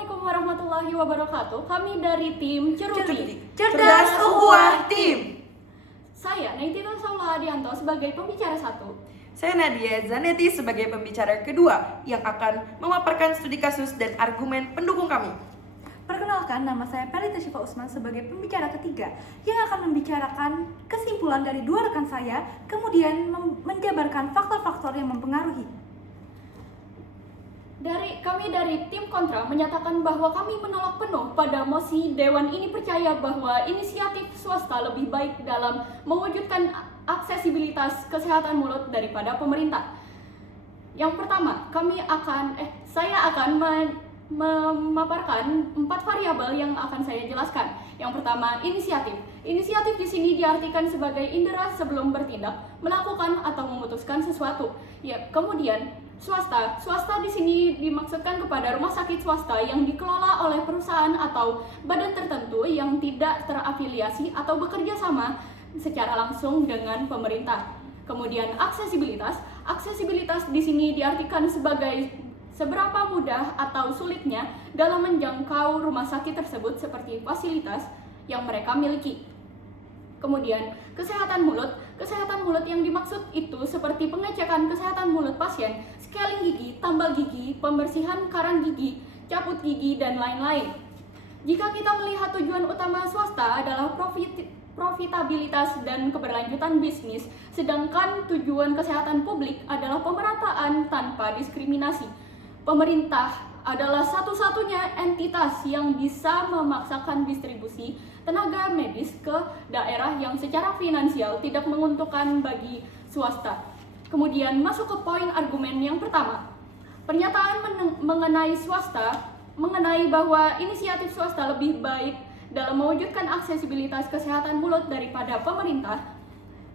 Assalamualaikum warahmatullahi wabarakatuh. Kami dari tim Ceruti. Cerdas Ukhuwah Tim. Saya Naitita Saula Adianto sebagai pembicara 1. Saya Nadia Zanetti sebagai pembicara kedua yang akan memaparkan studi kasus dan argumen pendukung kami. Perkenalkan, nama saya Pelita Syifa Usman sebagai pembicara ketiga yang akan membicarakan kesimpulan dari dua rekan saya, kemudian menjabarkan faktor-faktor yang mempengaruhi. Kami dari tim kontra menyatakan bahwa kami menolak penuh pada mosi Dewan ini percaya bahwa inisiatif swasta lebih baik dalam mewujudkan aksesibilitas kesehatan mulut daripada pemerintah. Yang pertama, saya akan memaparkan 4 variabel yang akan saya jelaskan. Yang pertama, inisiatif. Inisiatif di sini diartikan sebagai indera sebelum bertindak, melakukan atau memutuskan sesuatu. Ya, kemudian swasta. Swasta di sini dimaksudkan kepada rumah sakit swasta yang dikelola oleh perusahaan atau badan tertentu yang tidak terafiliasi atau bekerja sama secara langsung dengan pemerintah. Kemudian aksesibilitas. Aksesibilitas di sini diartikan sebagai seberapa mudah atau sulitnya dalam menjangkau rumah sakit tersebut seperti fasilitas yang mereka miliki. Kemudian, kesehatan mulut. Kesehatan mulut yang dimaksud itu seperti pengecekan kesehatan mulut pasien, scaling gigi, tambal gigi, pembersihan karang gigi, cabut gigi, dan lain-lain. Jika kita melihat tujuan utama swasta adalah profitabilitas dan keberlanjutan bisnis, sedangkan tujuan kesehatan publik adalah pemerataan tanpa diskriminasi. Pemerintah adalah satu-satunya entitas yang bisa memaksakan distribusi tenaga medis ke daerah yang secara finansial tidak menguntungkan bagi swasta. Kemudian masuk ke poin argumen yang pertama. Pernyataan mengenai bahwa inisiatif swasta lebih baik dalam mewujudkan aksesibilitas kesehatan mulut daripada pemerintah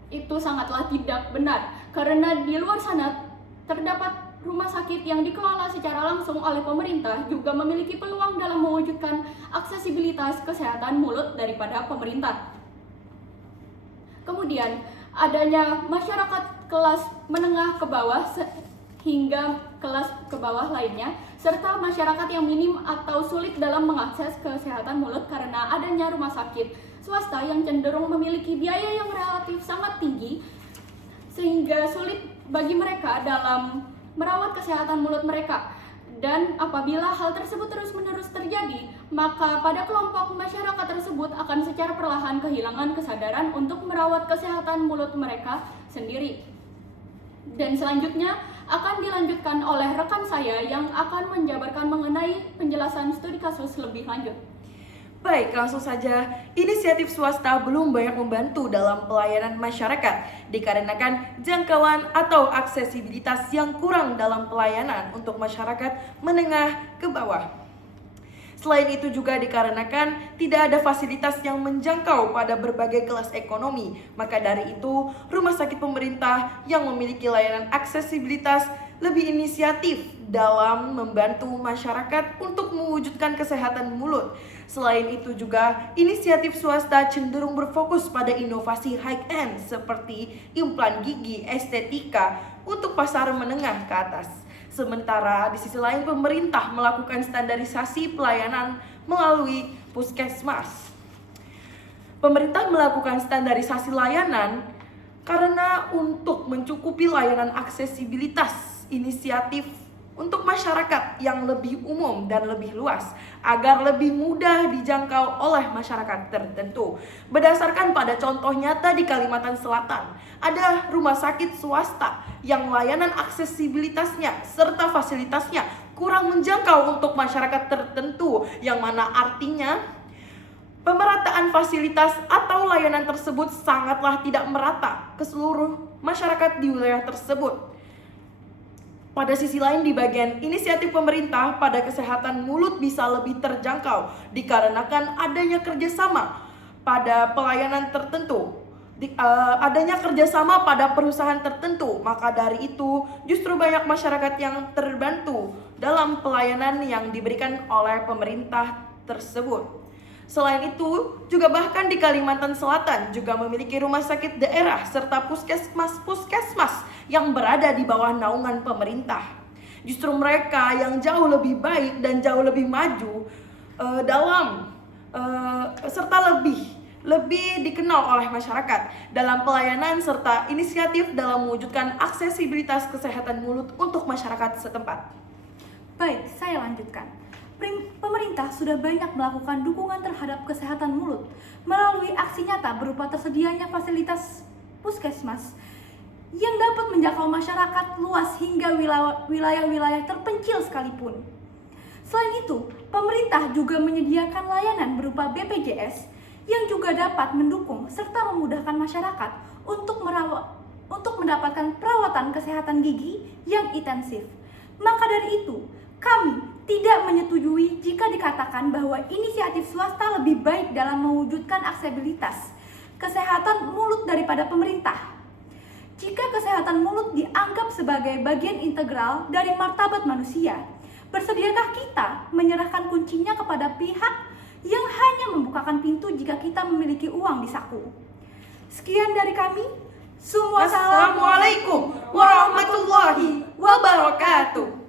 itu sangatlah tidak benar, karena di luar sana terdapat rumah sakit yang dikelola secara langsung oleh pemerintah juga memiliki peluang dalam mewujudkan aksesibilitas kesehatan mulut daripada pemerintah. Kemudian, adanya masyarakat kelas menengah ke bawah hingga kelas ke bawah lainnya, serta masyarakat yang minim atau sulit dalam mengakses kesehatan mulut karena adanya rumah sakit swasta yang cenderung memiliki biaya yang relatif sangat tinggi, sehingga sulit bagi mereka dalam merawat kesehatan mulut mereka. Dan apabila hal tersebut terus-menerus terjadi, maka pada kelompok masyarakat tersebut akan secara perlahan kehilangan kesadaran untuk merawat kesehatan mulut mereka sendiri. Dan selanjutnya akan dilanjutkan oleh rekan saya yang akan menjabarkan mengenai penjelasan studi kasus lebih lanjut. Baik, langsung saja. Inisiatif swasta belum banyak membantu dalam pelayanan masyarakat dikarenakan jangkauan atau aksesibilitas yang kurang dalam pelayanan untuk masyarakat menengah ke bawah. Selain itu juga dikarenakan tidak ada fasilitas yang menjangkau pada berbagai kelas ekonomi. Maka dari itu, rumah sakit pemerintah yang memiliki layanan aksesibilitas lebih inisiatif dalam membantu masyarakat untuk mewujudkan kesehatan mulut. Selain itu juga, inisiatif swasta cenderung berfokus pada inovasi high-end seperti implan gigi, estetika untuk pasar menengah ke atas. Sementara di sisi lain pemerintah melakukan standarisasi pelayanan melalui puskesmas. Pemerintah melakukan standarisasi layanan karena untuk mencukupi layanan aksesibilitas inisiatif untuk masyarakat yang lebih umum dan lebih luas agar lebih mudah dijangkau oleh masyarakat tertentu. Berdasarkan pada contoh nyata di Kalimantan Selatan, ada rumah sakit swasta yang layanan aksesibilitasnya serta fasilitasnya kurang menjangkau untuk masyarakat tertentu, yang mana artinya pemerataan fasilitas atau layanan tersebut sangatlah tidak merata ke seluruh masyarakat di wilayah tersebut. Pada sisi lain, di bagian inisiatif pemerintah pada kesehatan mulut bisa lebih terjangkau dikarenakan adanya kerjasama pada pelayanan tertentu, adanya kerjasama pada perusahaan tertentu. Maka dari itu, justru banyak masyarakat yang terbantu dalam pelayanan yang diberikan oleh pemerintah tersebut. Selain itu, juga bahkan di Kalimantan Selatan juga memiliki rumah sakit daerah serta puskesmas yang berada di bawah naungan pemerintah. Justru mereka yang jauh lebih baik dan jauh lebih maju serta lebih dikenal oleh masyarakat dalam pelayanan serta inisiatif dalam mewujudkan aksesibilitas kesehatan mulut untuk masyarakat setempat. Baik, saya lanjutkan. Pemerintah sudah banyak melakukan dukungan terhadap kesehatan mulut melalui aksi nyata berupa tersedianya fasilitas puskesmas yang dapat menjangkau masyarakat luas hingga wilayah-wilayah terpencil sekalipun. Selain itu, pemerintah juga menyediakan layanan berupa BPJS yang juga dapat mendukung serta memudahkan masyarakat untuk mendapatkan perawatan kesehatan gigi yang intensif. Maka dari itu, kami tidak menyetujui jika dikatakan bahwa inisiatif swasta lebih baik dalam mewujudkan aksesibilitas kesehatan mulut daripada pemerintah. Jika kesehatan mulut dianggap sebagai bagian integral dari martabat manusia, bersediakah kita menyerahkan kuncinya kepada pihak yang hanya membukakan pintu jika kita memiliki uang di saku? Sekian dari kami. Assalamualaikum warahmatullahi wabarakatuh.